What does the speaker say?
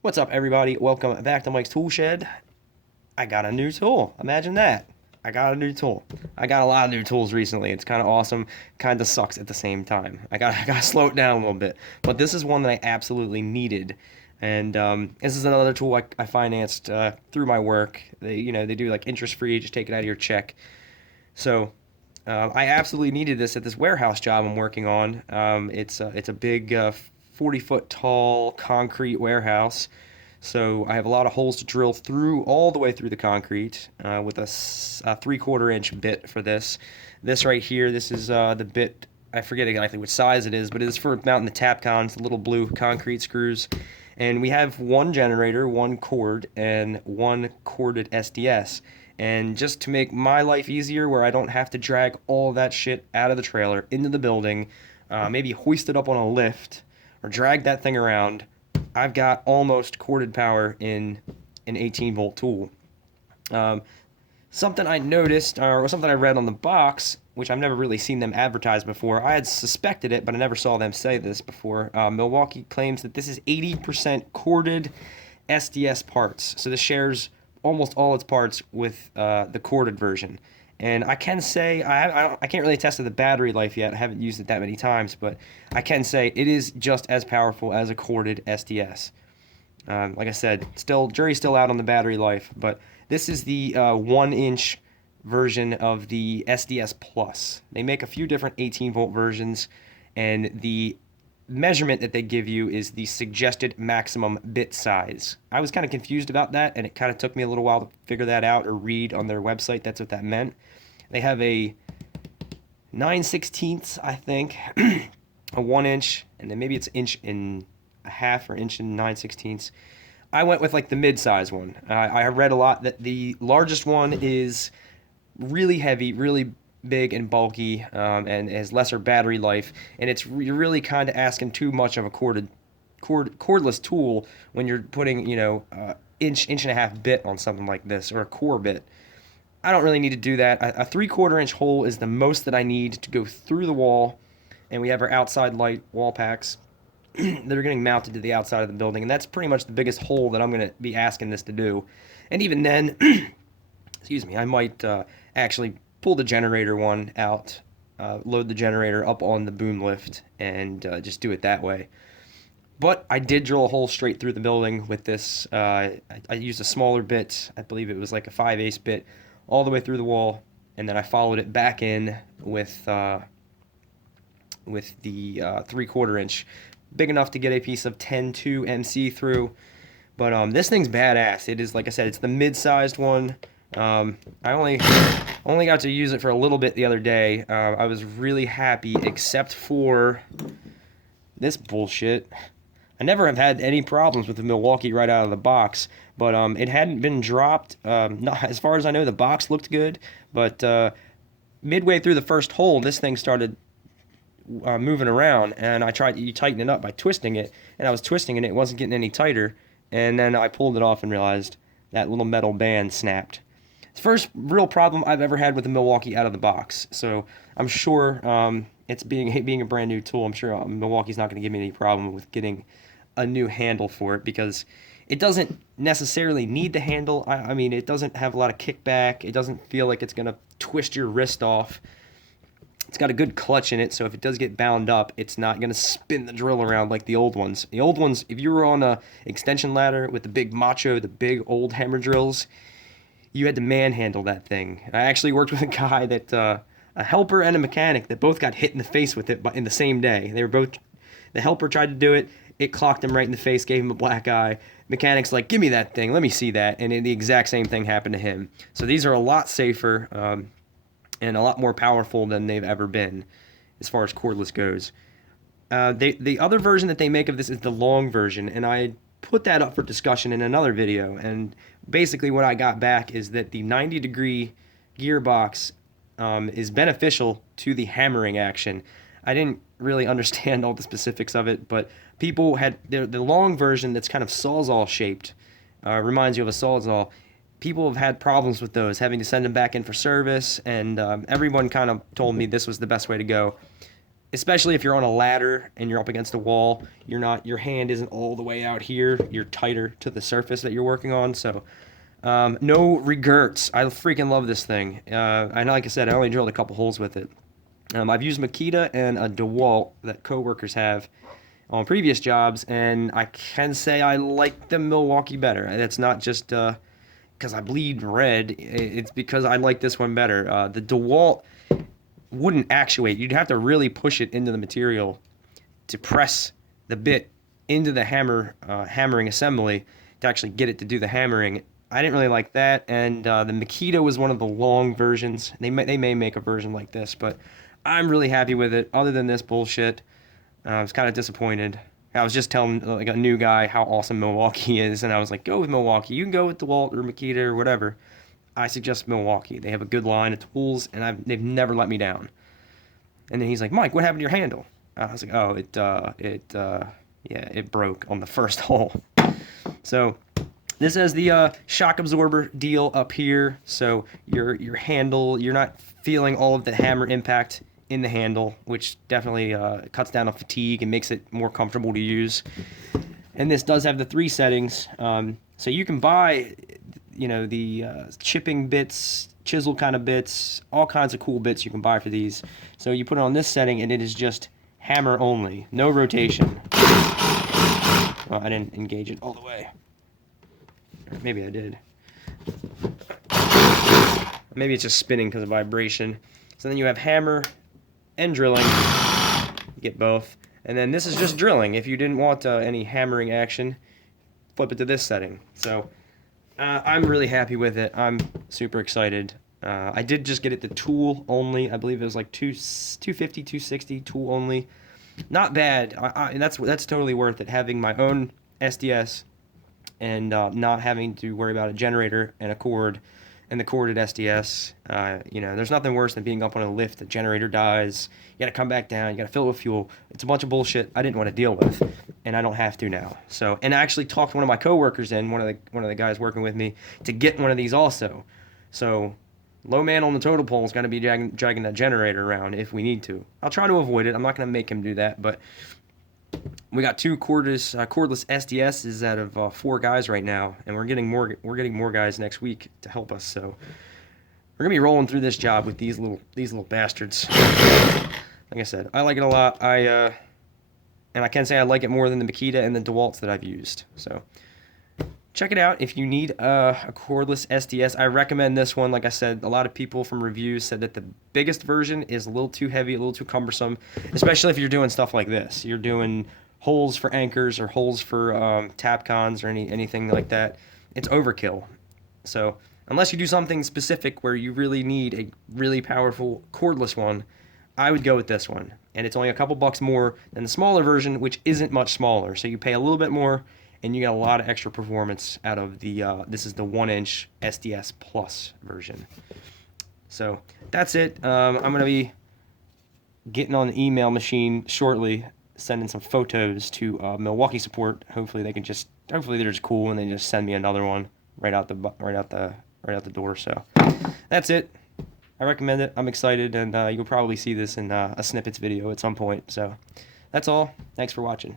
What's up, everybody? Welcome back to Mike's Tool Shed. I got a new tool. Imagine that. I got a new tool. I got a lot of new tools recently. It's kind of awesome. Kind of sucks at the same time. I gotta slow it down a little bit. But this is one that I absolutely needed. And this is another tool I financed through my work. They do like interest free. Just take it out of your check. So I absolutely needed this at this warehouse job I'm working on. It's a big 40-foot tall concrete warehouse. So I have a lot of holes to drill through all the way through the concrete with a 3/4 inch bit for this. This right here, this is the bit, I forget exactly which size it is, but it is for mounting the Tapcons, the little blue concrete screws. And we have one generator, one cord, and one corded SDS. And just to make my life easier, where I don't have to drag all that shit out of the trailer into the building, maybe hoist it up on a lift, or drag that thing around, I've got almost corded power in an 18-volt tool. Um, Something I noticed, or something I read on the box, which I've never really seen them advertise before. I had suspected it, but I never saw them say this before. Milwaukee claims that this is 80% corded SDS parts. So this shares almost all its parts with the corded version. And I can say, I can't really attest to the battery life yet. I haven't used it that many times, but I can say it is just as powerful as a corded SDS. Like I said, jury's still out on the battery life, but this is the 1-inch version of the SDS Plus. They make a few different 18-volt versions, and the measurement that they give you is the suggested maximum bit size. I was kind of confused about that, and it kind of took me a little while to figure that out or read on their website. That's what that meant. They have a 9/16, I think, a 1-inch, and then maybe it's inch and a half or inch and 9/16. I went with like the mid-size one. I read a lot that the largest one is really heavy, really big and bulky, and has lesser battery life. And you're really kind of asking too much of a cordless tool when you're putting, inch and a half bit on something like this, or a core bit. I don't really need to do that. A 3/4 inch hole is the most that I need to go through the wall, and we have our outside light wall packs that are getting mounted to the outside of the building, and that's pretty much the biggest hole that I'm going to be asking this to do. And even then, excuse me, I might actually pull the generator one out, load the generator up on the boom lift, and just do it that way. But I did drill a hole straight through the building with this. I used a smaller bit. I believe it was like a 5/8 bit, all the way through the wall, and then I followed it back in with the 3/4 inch, big enough to get a piece of 10-2 MC through. But this thing's badass. It is, like I said, it's the mid-sized one. I only got to use it for a little bit the other day. I was really happy, except for this bullshit. I never have had any problems with the Milwaukee right out of the box, but it hadn't been dropped. Not, as far as I know, the box looked good, but midway through the first hole, this thing started moving around, and I tried to tighten it up by twisting it, and I was twisting it, and it wasn't getting any tighter, and then I pulled it off and realized that little metal band snapped. It's the first real problem I've ever had with the Milwaukee out of the box, so I'm sure it's being a brand new tool, I'm sure Milwaukee's not going to give me any problem with getting a new handle for it, because it doesn't necessarily need the handle. I mean, it doesn't have a lot of kickback. It doesn't feel like it's going to twist your wrist off. It's got a good clutch in it, so if it does get bound up, it's not going to spin the drill around like the old ones. The old ones, if you were on a extension ladder with the big macho, the big old hammer drills, you had to manhandle that thing. I actually worked with a guy that, a helper and a mechanic, that both got hit in the face with it in the same day. They were both, the helper tried to do it, it clocked him right in the face, gave him a black eye. Mechanic's like, give me that thing, let me see that, and the exact same thing happened to him. So these are a lot safer, and a lot more powerful than they've ever been as far as cordless goes. The other version that they make of this is the long version, and I put that up for discussion in another video, and basically what I got back is that the 90-degree gearbox is beneficial to the hammering action. I didn't really understand all the specifics of it, but people had the long version that's kind of sawzall shaped, reminds you of a sawzall. People have had problems with those, having to send them back in for service, and everyone kind of told me this was the best way to go. especially if you're on a ladder and you're up against a wall, your hand isn't all the way out here. You're tighter to the surface that you're working on. So no regrets. I freaking love this thing. And like I said, I only drilled a couple holes with it. I've used Makita and a DeWalt that coworkers have on previous jobs, and I can say I like the Milwaukee better. And it's not just because I bleed red. It's because I like this one better. The DeWalt wouldn't actuate. You'd have to really push it into the material to press the bit into the hammering assembly to actually get it to do the hammering. I didn't really like that, and the Makita was one of the long versions. They may make a version like this, but I'm really happy with it. Other than this bullshit, I was kind of disappointed. I was just telling like a new guy how awesome Milwaukee is, and I was like, go with Milwaukee. You can go with DeWalt or Makita or whatever. I suggest Milwaukee. They have a good line of tools, and they've never let me down. And then he's like, Mike, what happened to your handle? I was like, oh, it broke on the first hole. So this has the shock absorber deal up here, so your handle, you're not feeling all of the hammer impact in the handle, which definitely cuts down on fatigue and makes it more comfortable to use. And this does have the 3 settings, so you can buy, the chipping bits, chisel kind of bits, all kinds of cool bits you can buy for these. So you put it on this setting, and it is just hammer only, no rotation. Well, I didn't engage it all the way. Or maybe I did. Maybe it's just spinning because of vibration. So then you have hammer and drilling. You get both. And then this is just drilling. If you didn't want any hammering action, flip it to this setting. So I'm really happy with it. I'm super excited. I did just get it the tool only. I believe it was like 250, 260 tool only. Not bad. And that's totally worth it. Having my own SDS and not having to worry about a generator and a cord and the corded SDS. There's nothing worse than being up on a lift. The generator dies. You got to come back down. You got to fill it with fuel. It's a bunch of bullshit I didn't want to deal with, and I don't have to now. So, and I actually talked one of my coworkers one of the guys working with me, to get one of these also. So, low man on the totem pole is going to be dragging that generator around if we need to. I'll try to avoid it. I'm not going to make him do that, but we got 2 cordless SDSs out of 4 guys right now, and we're getting more guys next week to help us. So we're gonna be rolling through this job with these little bastards. Like I said, I like it a lot. And I can say I like it more than the Makita and the DeWalts that I've used. So check it out if you need a cordless SDS. I recommend this one. Like I said, a lot of people from reviews said that the biggest version is a little too heavy, a little too cumbersome, especially if you're doing stuff like this. You're doing holes for anchors or holes for tapcons or anything like that. It's overkill. So unless you do something specific where you really need a really powerful cordless one, I would go with this one. And it's only a couple bucks more than the smaller version, which isn't much smaller. So you pay a little bit more, and you get a lot of extra performance out of the, this is the 1-inch SDS Plus version. So that's it. I'm going to be getting on the email machine shortly, sending some photos to Milwaukee support. Hopefully they're just cool and they just send me another one right out the door. So that's it. I recommend it. I'm excited, and you'll probably see this in a snippets video at some point. So that's all. Thanks for watching.